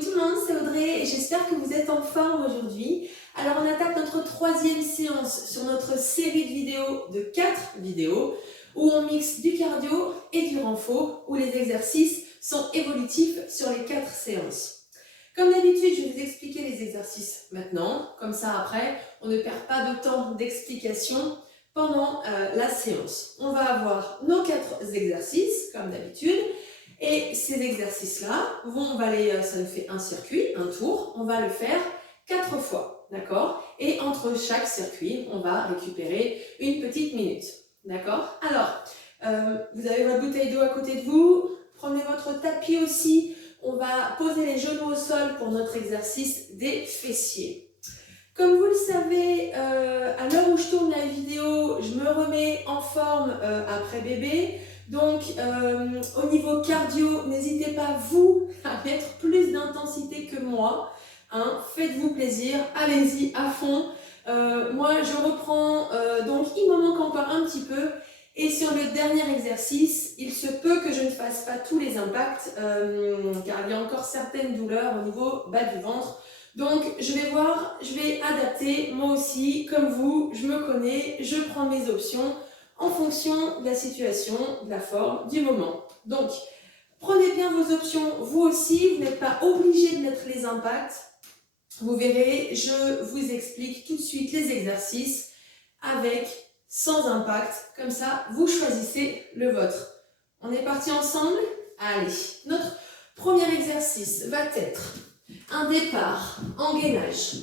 tout le monde, c'est Audrey et j'espère que vous êtes en forme aujourd'hui. Alors on attaque notre troisième séance sur notre série de vidéos de 4 vidéos où on mixe du cardio et du renfort, où les exercices sont évolutifs sur les 4 séances. Comme d'habitude, je vais vous expliquer les exercices maintenant, comme ça après, on ne perd pas de temps d'explication pendant la séance. On va avoir nos 4 exercices, comme d'habitude. Et ces exercices-là, ça nous fait un circuit, un tour, on va le faire 4 fois, d'accord? Et entre chaque circuit, on va récupérer une petite minute, d'accord? Alors, vous avez votre bouteille d'eau à côté de vous, prenez votre tapis aussi, on va poser les genoux au sol pour notre exercice des fessiers. Comme vous le savez, à l'heure où je tourne la vidéo, je me remets en forme après bébé. Donc, au niveau cardio, n'hésitez pas, vous, à mettre plus d'intensité que moi. Hein, faites-vous plaisir, allez-y à fond. Moi, je reprends, donc il me manque encore un petit peu. Et sur le dernier exercice, il se peut que je ne fasse pas tous les impacts, car il y a encore certaines douleurs au niveau bas du ventre. Donc, je vais adapter, moi aussi, comme vous, je me connais, je prends mes options en fonction de la situation, de la forme, du moment. Donc, prenez bien vos options, vous aussi, vous n'êtes pas obligé de mettre les impacts. Vous verrez, je vous explique tout de suite les exercices avec, sans impact, comme ça, vous choisissez le vôtre. On est parti ensemble? Allez, notre premier exercice va être un départ en gainage.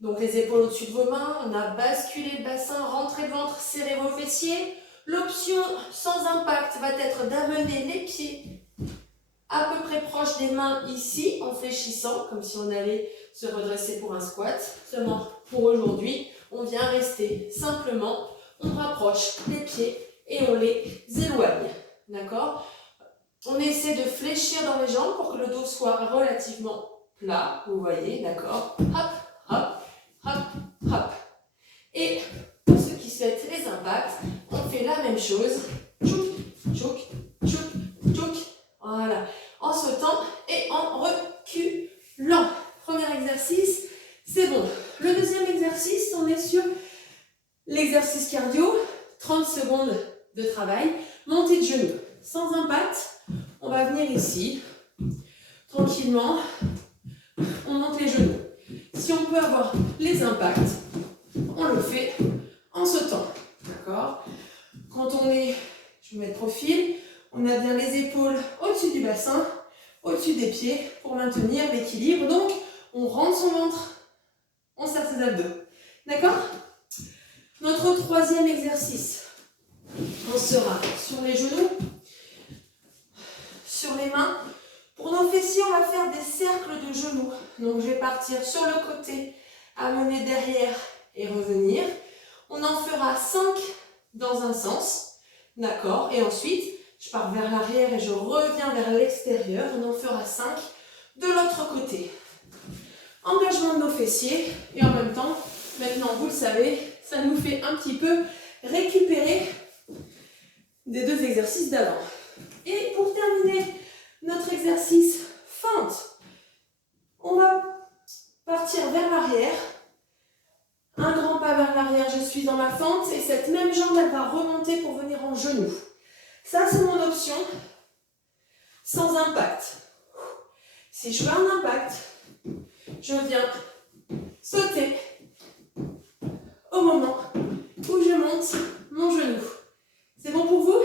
Donc les épaules au-dessus de vos mains, on a basculé le bassin, rentré le ventre, serré vos fessiers. L'option sans impact va être d'amener les pieds à peu près proches des mains ici, en fléchissant, comme si on allait se redresser pour un squat. Seulement pour aujourd'hui, on vient rester simplement, on rapproche les pieds et on les éloigne. D'accord? On essaie de fléchir dans les jambes pour que le dos soit relativement plat, vous voyez, d'accord? Hop, hop. Hop, hop. Et pour ceux qui souhaitent les impacts, on fait la même chose. Tchouk, tchouk, tchouk, tchouk. Voilà. En sautant et en reculant. Premier exercice, c'est bon. Le deuxième exercice, on est sur l'exercice cardio. 30 secondes de travail. Montée de genoux. Sans impact, on va venir ici. Tranquillement, on monte les genoux. Si on peut avoir les impacts, on le fait en sautant. D'accord? Quand on est, je vais mettre profil, on a bien les épaules au-dessus du bassin, au-dessus des pieds pour maintenir l'équilibre. Donc, on rentre son ventre, on serre ses abdos. D'accord? Notre troisième exercice, on sera sur les genoux, sur les mains. Pour nos fessiers, on va faire des cercles de genoux. Donc, je vais partir sur le côté, amener derrière et revenir. On en fera 5 dans un sens. D'accord? Et ensuite, je pars vers l'arrière et je reviens vers l'extérieur. On en fera 5 de l'autre côté. Engagement de nos fessiers. Et en même temps, maintenant, vous le savez, ça nous fait un petit peu récupérer des 2 exercices d'avant. Et pour terminer notre exercice fente, on va partir vers l'arrière. Un grand pas vers l'arrière, je suis dans ma fente et cette même jambe, elle va remonter pour venir en genou. Ça, c'est mon option sans impact. Si je veux un impact, je viens sauter au moment où je monte mon genou. C'est bon pour vous?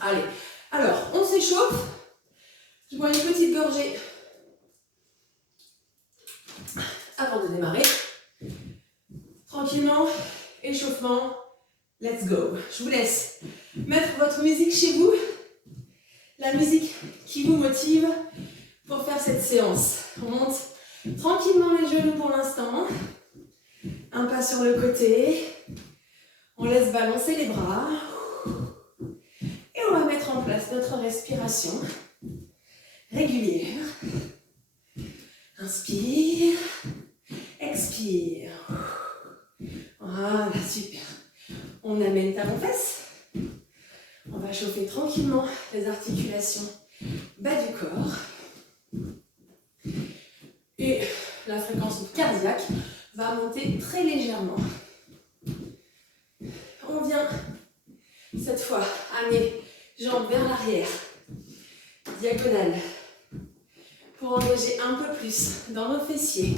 Allez, alors, on s'échauffe. Je bois une petite gorgée avant de démarrer. Tranquillement, échauffement, let's go. Je vous laisse mettre votre musique chez vous, la musique qui vous motive pour faire cette séance. On monte tranquillement les genoux pour l'instant, un pas sur le côté, on laisse balancer les bras et on va mettre en place notre respiration régulière. Inspire, expire. Voilà, super. On amène talon fesse. On va chauffer tranquillement les articulations bas du corps. Et la fréquence cardiaque va monter très légèrement. On vient cette fois amener jambes vers l'arrière, diagonale, pour engager un peu plus dans nos fessiers.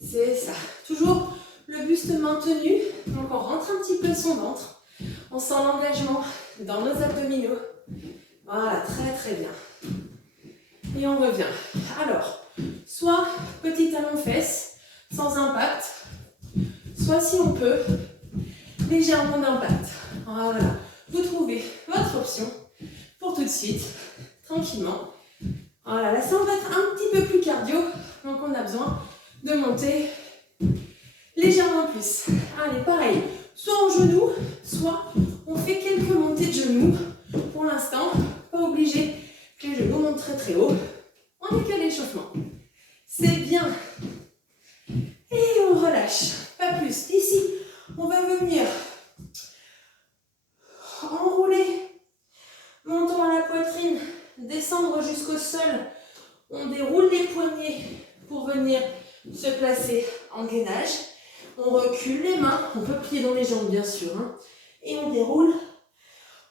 C'est ça. Toujours le buste maintenu, donc on rentre un petit peu son ventre. On sent l'engagement dans nos abdominaux. Voilà, très très bien. Et on revient. Alors, soit petit talon fesse, sans impact, soit si on peut, légèrement d'impact. Voilà. Vous trouvez votre option pour tout de suite, tranquillement. Voilà, là ça on va être un petit peu plus cardio, donc on a besoin de monter légèrement plus. Allez, pareil, soit en genoux, soit on fait quelques montées de genoux. Pour l'instant, pas obligé que les genoux montent très très haut. On n'est qu'à l'échauffement. C'est bien. Et on relâche, pas plus. Ici, on va venir enrouler, menton à la poitrine, descendre jusqu'au sol. On déroule les poignets pour venir se placer en gainage. On recule les mains, on peut plier dans les jambes bien sûr. Hein, et on déroule,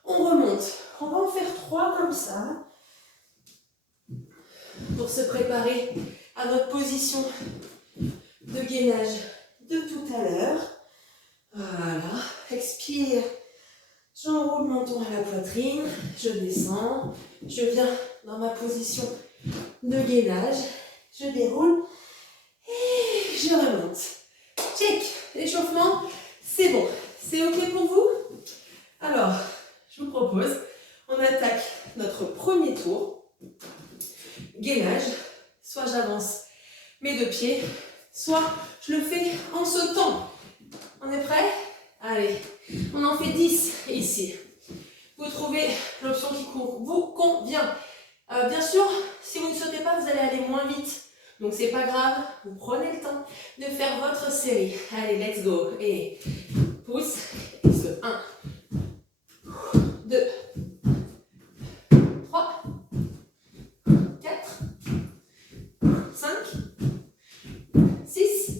on remonte. On va en faire 3 comme ça. Pour se préparer à notre position de gainage de tout à l'heure. Voilà, expire. J'enroule mon menton à la poitrine, je descends, je viens dans ma position de gainage, je déroule et je remonte. Check, l'échauffement, c'est bon. C'est ok pour vous? Alors, je vous propose, on attaque notre premier tour. Gainage, soit j'avance mes 2 pieds, soit je le fais en sautant. On est prêt? Allez, on en fait 10 ici. Vous trouvez l'option qui vous convient. Bien sûr, si vous ne sautez pas, vous allez aller moins vite. Donc c'est pas grave, vous prenez le temps de faire votre série. Allez, let's go. Et pousse, 1, 2, 3, 4, 5, 6,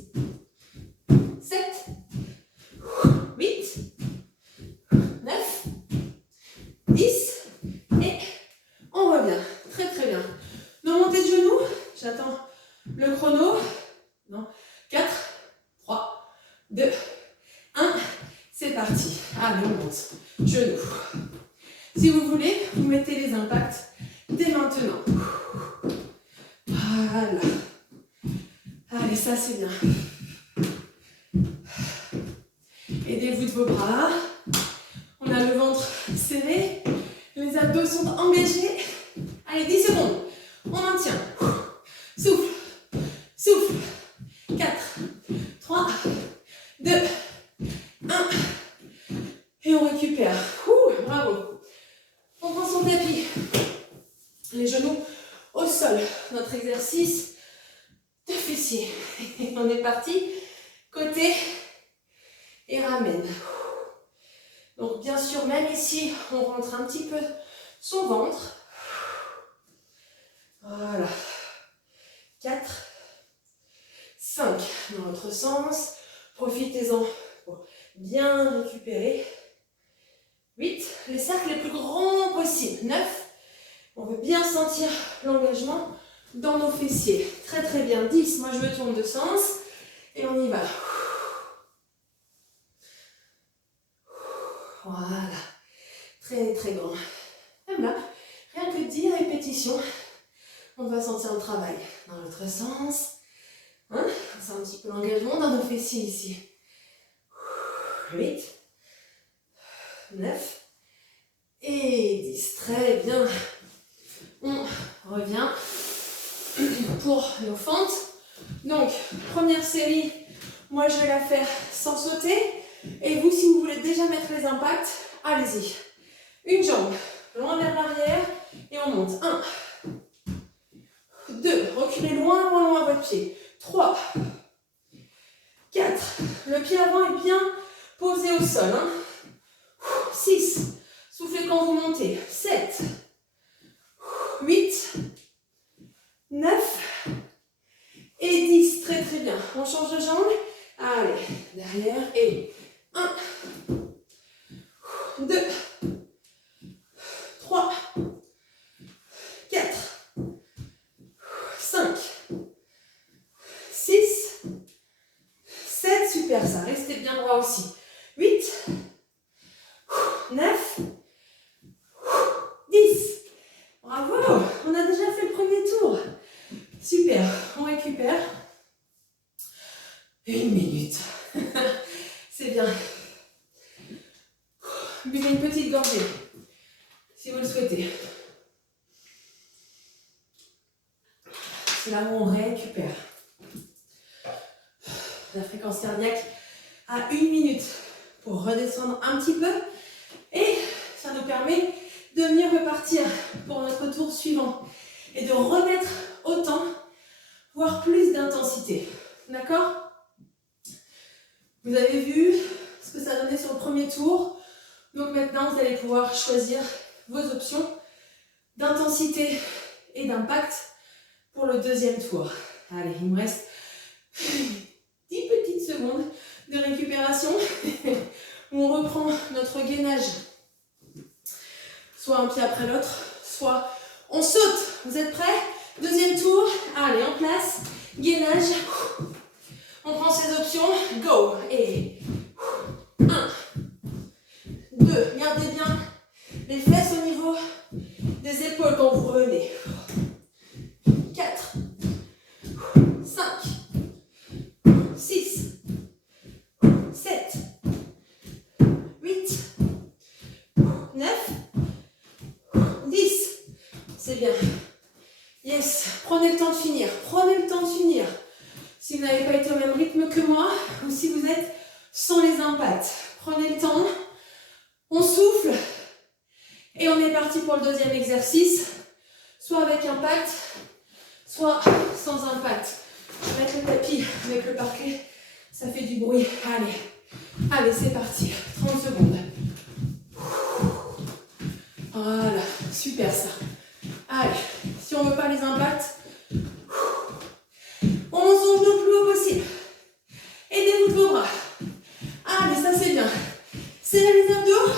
7, 8, 9, 10 et on revient. Très très bien. Nos montées de genoux, j'attends le chrono. Non. 4, 3, 2, 1. C'est parti. Allez, on monte. Genoux. Si vous voulez, vous mettez les impacts dès maintenant. Voilà. Allez, ça c'est bien. Aidez-vous de vos bras. On a le ventre serré. Les abdos sont engagés. Allez, 10 secondes. On maintient. Souffle. Souffle. 4, 3, 2, 1. Et on récupère. Bravo. On prend son tapis. Les genoux au sol. Notre exercice de fessiers. On est parti. Côté et ramène. Donc bien sûr, même ici, on rentre un petit peu son ventre. Voilà. 4, 5 dans l'autre sens. Profitez-en pour bien récupérer. 8, les cercles les plus grands possibles. 9, on veut bien sentir l'engagement dans nos fessiers. Très très bien. 10, moi je me tourne de sens et on y va. Voilà. Très très grand. Même là, rien que 10 répétitions, on va sentir le travail. Dans l'autre sens. Hein, on sent un petit peu l'engagement dans nos fessiers ici. 8, 9 et 10. Très bien. On revient pour nos fentes. Donc, première série, moi je vais la faire sans sauter. Et vous, si vous voulez déjà mettre les impacts, allez-y. Une jambe, loin vers l'arrière et on monte. 1, 2, reculez loin, loin, loin votre pied. 3, 4, le pied avant est bien posé au sol. 6, soufflez quand vous montez. 7, 8, 9 et 10. Très très bien. On change de jambe. Allez, derrière et 1, 2, 3, 4, 5, 6, 7. Super ça. Restez bien droit aussi. 8, 9, 10. Bravo. On a déjà fait le premier tour. Super. On récupère. 1 minute. C'est bien. Buvez une petite gorgée, si vous le souhaitez. C'est là où on récupère. La fréquence cardiaque à 1 minute pour redescendre un petit peu. Et ça nous permet de venir repartir pour notre tour suivant. Et de remettre autant, voire plus d'intensité. D'accord ? Vous avez vu ce que ça donnait sur le premier tour. Donc maintenant, vous allez pouvoir choisir vos options d'intensité et d'impact pour le deuxième tour. Allez, il me reste 10 petites secondes de récupération où on reprend notre gainage. Soit un pied après l'autre, soit on saute. Vous êtes prêts? Deuxième tour. Allez, en place. Gainage. On prend ses options. Go. Et 1, 2. Gardez bien les fesses au niveau des épaules quand vous revenez. 4, 5, 6, 7, 8, 9, 10. C'est bien. Yes. Prenez le temps de finir. Prenez le temps de finir. Si vous n'avez pas été au même rythme que moi, ou si vous êtes sans les impacts, prenez le temps. On souffle. Et on est parti pour le deuxième exercice. Soit avec impact, soit sans impact. Je vais mettre le tapis avec le parquet. Ça fait du bruit. Allez. Allez, c'est parti. 30 secondes. Voilà. Super ça. Allez. Si on ne veut pas les impacts, on monte son genou le plus haut possible. Aidez-vous de vos bras. Allez, ça c'est bien. Serrez les abdos.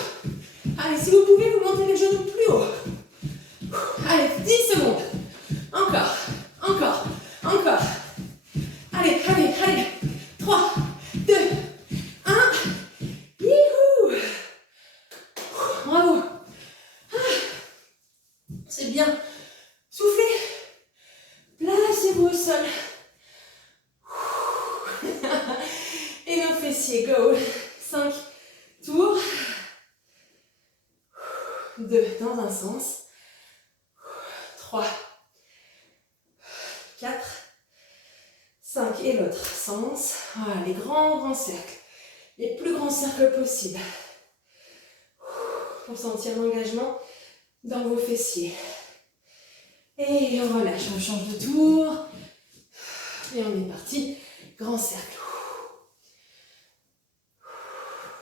Allez, si vous pouvez, vous montez les genoux plus haut. Allez, 10 secondes. Encore, encore, encore. Allez, allez, allez. 3, 2, 1. Youhou! Bravo. C'est bien. Soufflez. Placez-vous au sol. Et nos fessiers, go. 5 tours. 2 dans un sens. 3, 4, 5 et l'autre sens. Voilà, les grands cercles. Les plus grands cercles possibles. Pour sentir l'engagement dans vos fessiers. Et on relâche, on change de tour. Et on est parti. Grand cercle.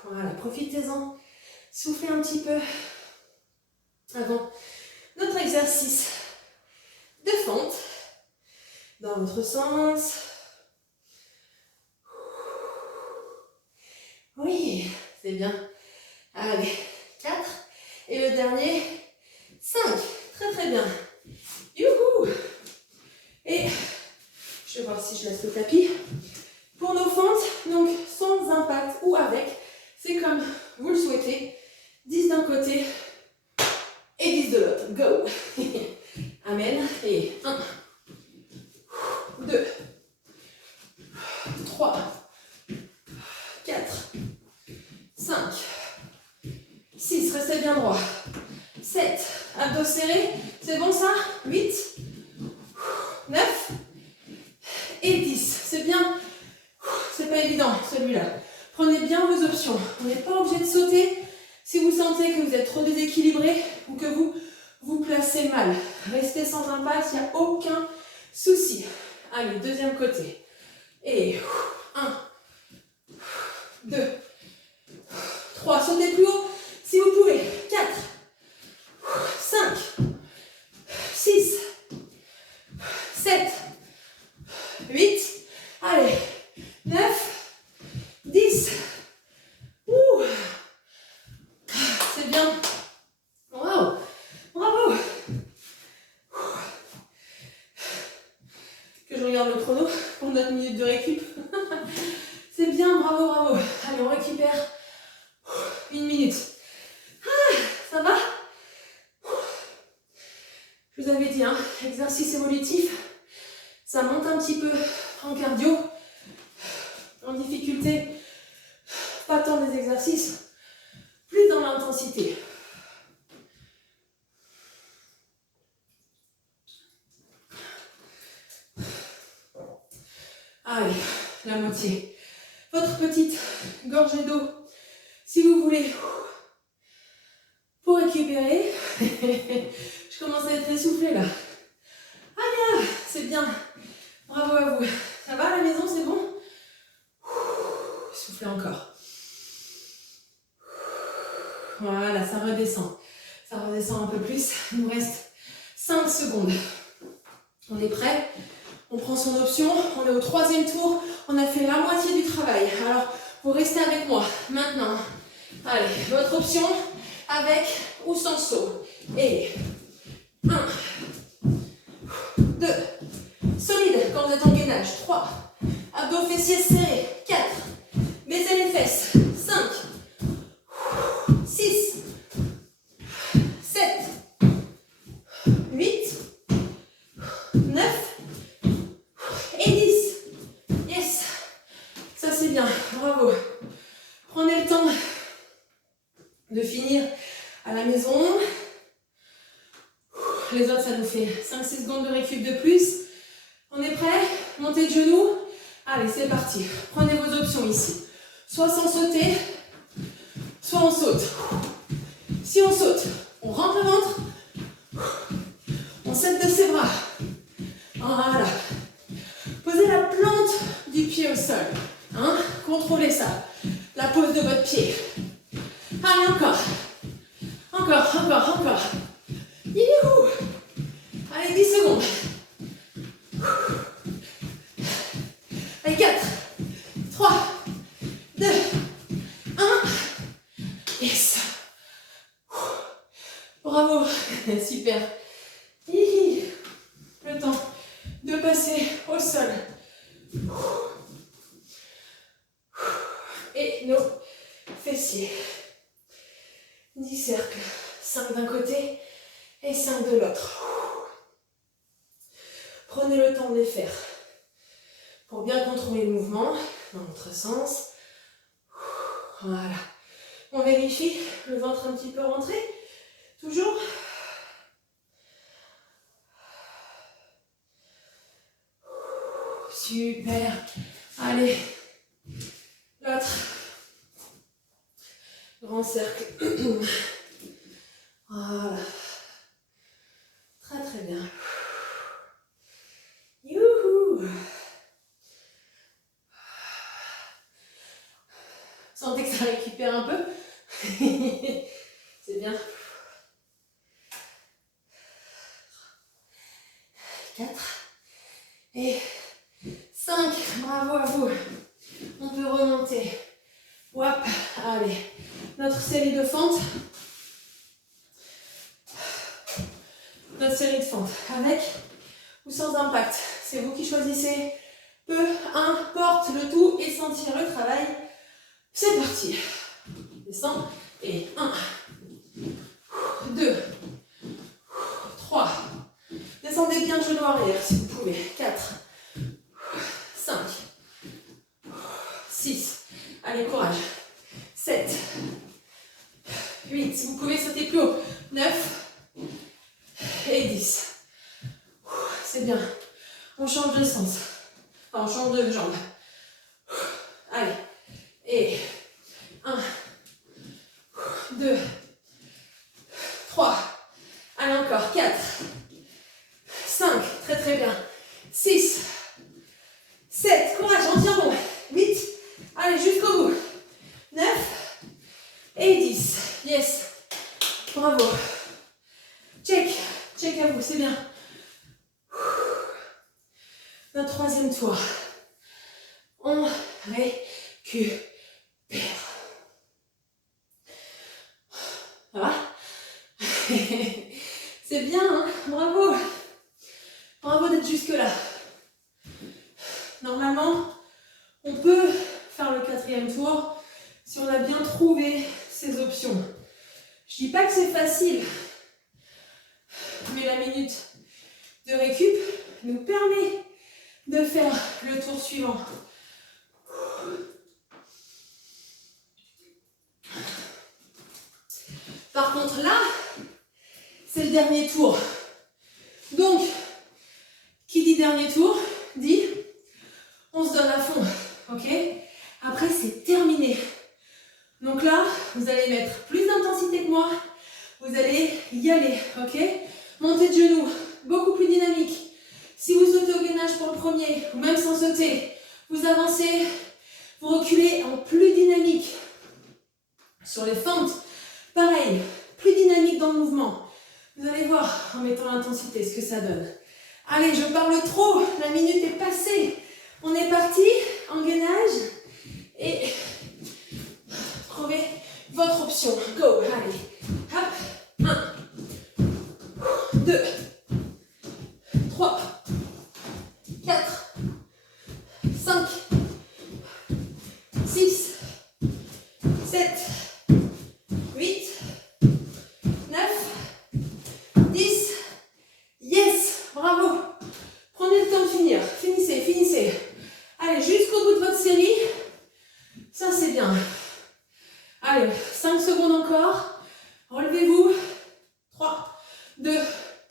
Voilà, profitez-en. Soufflez un petit peu avant notre exercice de fente dans votre sens. Oui, c'est bien. Allez, 4. Et le dernier, 5. Très très bien. Youhou! Et je vais voir si je laisse le tapis. Pour nos fentes, donc sans impact ou avec, c'est comme vous le souhaitez. 10 d'un côté et 10 de l'autre. Go! Amen. Et 1, 2, 3, 4, 5, 6. Restez bien droit. 7. Abdos serrés. C'est bon ça? 8, 9 et 10. C'est bien. C'est pas évident celui-là. Prenez bien vos options. On n'est pas obligé de sauter si vous sentez que vous êtes trop déséquilibré ou que vous vous placez mal. Restez sans impact, il n'y a aucun souci. Allez, deuxième côté. Et 1, 2, 3. Sautez plus haut si vous pouvez. 4, 5, 6, 7, regarde le chrono pour notre minute de récup. C'est bien, bravo, bravo. Allez, on récupère 1 minute. Ah, ça va? Je vous avais dit, hein, exercice évolutif, ça monte un petit peu en cardio, en difficulté, pas tant des exercices, plus dans l'intensité. Allez, la moitié. Votre petite gorgée d'eau, si vous voulez, pour récupérer. Je commence à être essoufflée là. Ah bien, c'est bien. Bravo à vous. Ça va à la maison, c'est bon? Soufflez encore. Voilà, ça redescend. Ça redescend un peu plus. Il nous reste 5 secondes. On est prêt? On prend son option. On est au 3e tour. On a fait la moitié du travail. Alors, vous restez avec moi. Maintenant, allez, votre option avec ou sans saut. Et 1, 2, solide quand vous êtes en gainage. 3, abdos fessiers serrés. 4, baissez les fesses. 5, 6, 7, 8, 9 et 10. Yes, ça c'est bien, bravo. Prenez le temps de finir à la maison. Les autres, ça nous fait 5-6 secondes de récup de plus. On est prêt? Montez de genoux. Allez, c'est parti. Prenez vos options ici. Soit sans sauter, soit on saute. Si on saute, on rentre le ventre. On s'aide de ses bras. Voilà. Posez la plante du pied au sol. Hein? Contrôlez ça. La pose de votre pied. Allez, encore. Encore, encore, encore. Youhou! Allez, 10 secondes. Allez, 4, 3, 2, 1. Yes. Bravo. Super. Hihi. Le temps de passer au sol. Et nos fessiers. 10 cercles. 5 d'un côté et 5 de l'autre. Prenez le temps de les faire pour bien contrôler le mouvement dans l'autre sens. Voilà. On vérifie le ventre un petit peu rentré. Toujours. Super. Allez. L'autre. Grand cercle. Voilà. Très très bien. Youhou! Sentez que ça récupère un peu. C'est bien. 4 et 5. Bravo à vous. On peut remonter. Hop. Allez. Notre série de fentes. Notre série de fentes. Avec ou sans impact. C'est vous qui choisissez. Peu importe le tout et sentir le travail. C'est parti. Descends. Et 1, 2, 3. Descendez bien le genou arrière si vous pouvez. 4, 5, 6. Allez, courage. 7, 8. Si vous pouvez sauter plus haut. 9 et 10. C'est bien. On change de sens. Enfin, on change de jambe. Allez. Et 1, 2, 3. Allez, encore. 4, 5. Très très bien. 6, 7. Courage, on tient bon. 8. Allez, jusqu'au bout. 9 et 10. Yes. Bravo. Check. Check à vous, c'est bien. Notre troisième tour. On récupère. Ça va? C'est bien, hein? Bravo. Bravo d'être jusque là. Normalement, on peut faire le 4e tour si on a bien trouvé ces options. Je dis pas que c'est facile, mais la minute de récup nous permet de faire le tour suivant. Par contre là, c'est le dernier tour. Donc, qui dit dernier tour, dit on se donne à fond, ok? Après, c'est terminé. Donc là, vous allez mettre plus d'intensité que moi. Vous allez y aller, ok? Montée de genoux, beaucoup plus dynamique. Si vous sautez au gainage pour le premier, ou même sans sauter, vous avancez, vous reculez en plus dynamique. Sur les fentes, pareil, plus dynamique dans le mouvement. Vous allez voir en mettant l'intensité ce que ça donne. Allez, je parle trop, la minute est passée. On est parti en gainage et trouvez votre option. Go, allez. Hop, 1, 2, 3, 4, 5, 6, 7, 8, 9, 10. Yes, bravo. Prenez le temps de finir. Finissez, finissez. Allez, jusqu'au bout de votre série. Ça, c'est bien. Allez, 5 secondes encore. Relevez-vous. 3, 2,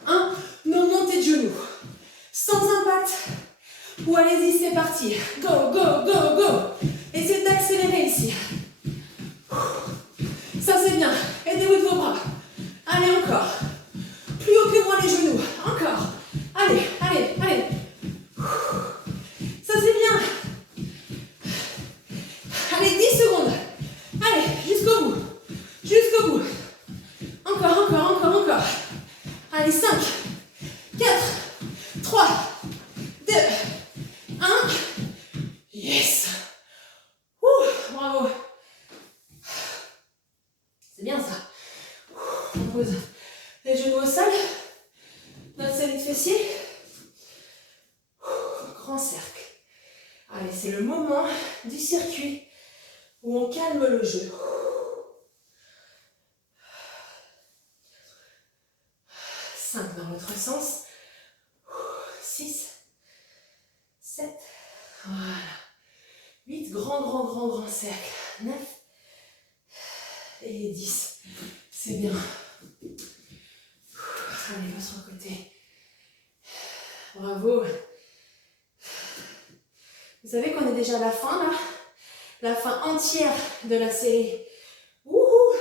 1. Nos montées de genoux. Sans impact. Ou allez-y, c'est parti. Go, go, go, go. Essayez d'accélérer ici. Ça, c'est bien. Aidez-vous de vos bras. Allez, encore. Plus haut que moi les genoux. Encore. Allez, allez, allez. Ça, c'est bien. Allez, 10 secondes. Allez, jusqu'au bout. Jusqu'au bout. Encore, encore, encore, encore. Allez, 5, 4, 3, 2, 1. Yes. Ouh, bravo. C'est bien ça. On pose les genoux au sol. Notre série de fessiers. Grand cercle. Allez, c'est le moment du circuit où on calme le jeu. 5 dans l'autre sens. 6, 7, voilà. 8, grand cercle. 9 et 10. C'est bien. Allez, l'autre côté. Bravo. Vous savez qu'on est déjà à la fin là. La fin entière de la série. Wouhou!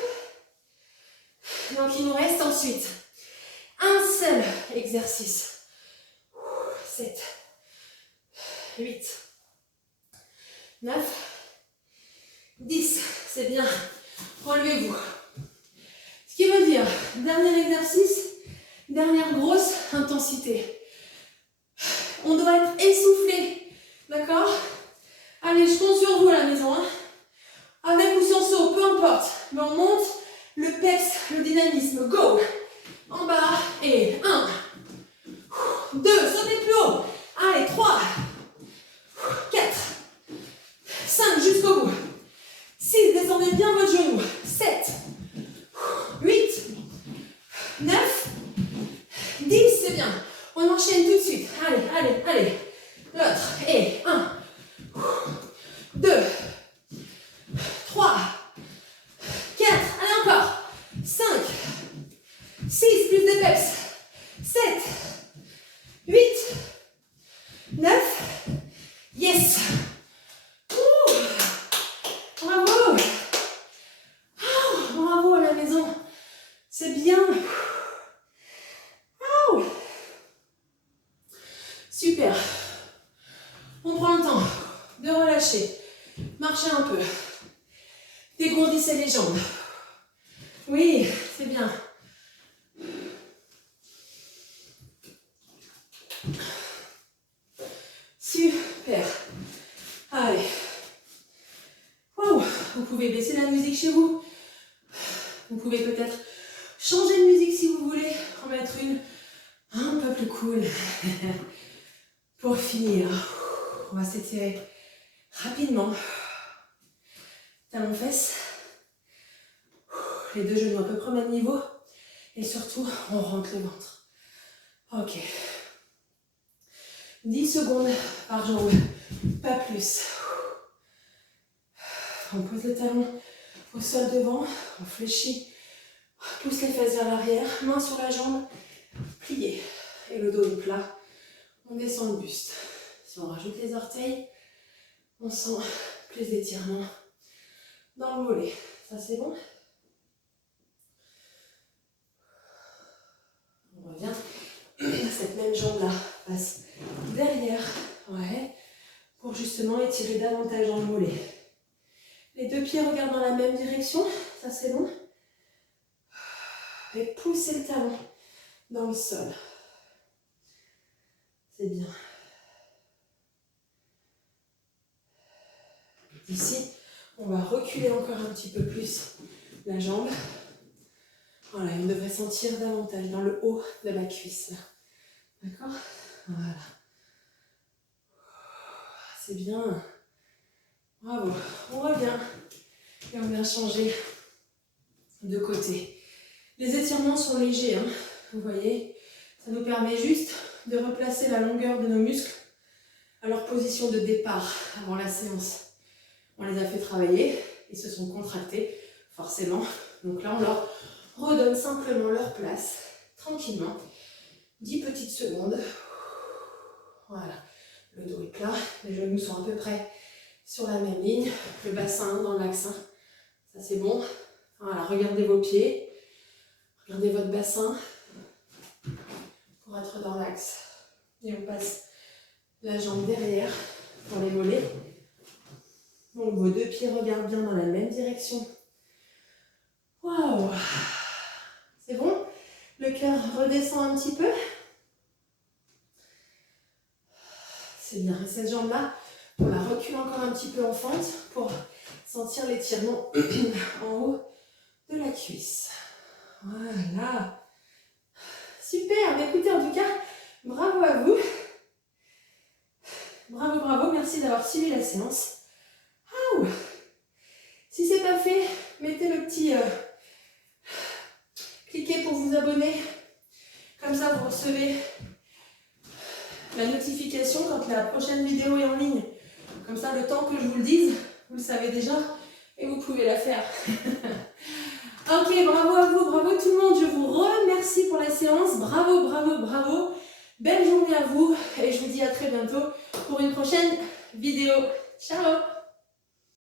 Donc il nous reste ensuite un seul exercice. 7, 8, 9, 10. C'est bien. Relevez-vous. Ce qui veut dire, dernier exercice, dernière grosse intensité. On doit être essoufflé. D'accord? Allez, je compte sur vous à la maison. Hein. Avec ou sans saut, peu importe. Mais on monte le peps, le dynamisme. Go! En bas. Et 1, 2, sautez plus haut. Allez, 3, 4, 5, jusqu'au bout. 6, descendez bien votre genou. 7, 8, 9, 10, c'est bien. On enchaîne tout de suite. Allez, allez, allez. L'autre. Et 1, 2, 3, 4. Allez, encore. 5, 6, plus de peps. 7, 8, 9. Yes. Ouh. Bravo. Oh, bravo à la maison. C'est bien. Oh. Super. On prend le temps de relâcher. Marchez un peu. Dégourdissez les jambes. Oui, c'est bien. Super. Allez. Wow. Vous pouvez baisser la musique chez vous. Vous pouvez peut-être changer de musique si vous voulez. En mettre une un peu plus cool. Pour finir. On va s'étirer rapidement. Talons-fesses. Les deux genoux à peu près au même niveau. Et surtout, on rentre le ventre. Ok. 10 secondes par jambe, pas plus. On pose le talon au sol devant, on fléchit, pousse les fesses vers l'arrière, main sur la jambe, plié. Et le dos est plat, on descend le buste. Si on rajoute les orteils, on sent plus d'étirement dans le mollet. Ça c'est bon? On revient. Cette même jambe-là passe derrière, ouais, pour justement étirer davantage dans le mollet. Les deux pieds regardent dans la même direction, ça c'est bon. Et poussez le talon dans le sol. C'est bien. Ici, on va reculer encore un petit peu plus la jambe. Voilà, on devrait sentir davantage dans le haut de la cuisse. D'accord? Voilà. C'est bien. Bravo. On revient. Et on vient changer de côté. Les étirements sont légers, hein. Vous voyez, ça nous permet juste de replacer la longueur de nos muscles à leur position de départ avant la séance. On les a fait travailler, ils se sont contractés, forcément. Donc là, on leur redonne simplement leur place, tranquillement. 10 petites secondes. Voilà, le dos est plat, les genoux sont à peu près sur la même ligne, le bassin dans l'axe. Ça c'est bon. Voilà, regardez vos pieds, regardez votre bassin pour être dans l'axe. Et on passe la jambe derrière pour les mollets. Donc vos deux pieds regardent bien dans la même direction. Waouh! C'est bon? Le cœur redescend un petit peu. C'est bien. Et cette jambe-là, on la recule encore un petit peu en fente pour sentir l'étirement en haut de la cuisse. Voilà. Super. Mais écoutez, en tout cas, bravo à vous. Bravo, bravo. Merci d'avoir suivi la séance. Ah, si ce n'est pas fait, mettez le petit... cliquez pour vous abonner. Comme ça, vous recevez la notification quand la prochaine vidéo est en ligne. Comme ça, le temps que je vous le dise, vous le savez déjà et vous pouvez la faire. Ok, bravo à vous, bravo tout le monde. Je vous remercie pour la séance. Bravo, bravo, bravo. Belle journée à vous et je vous dis à très bientôt pour une prochaine vidéo. Ciao!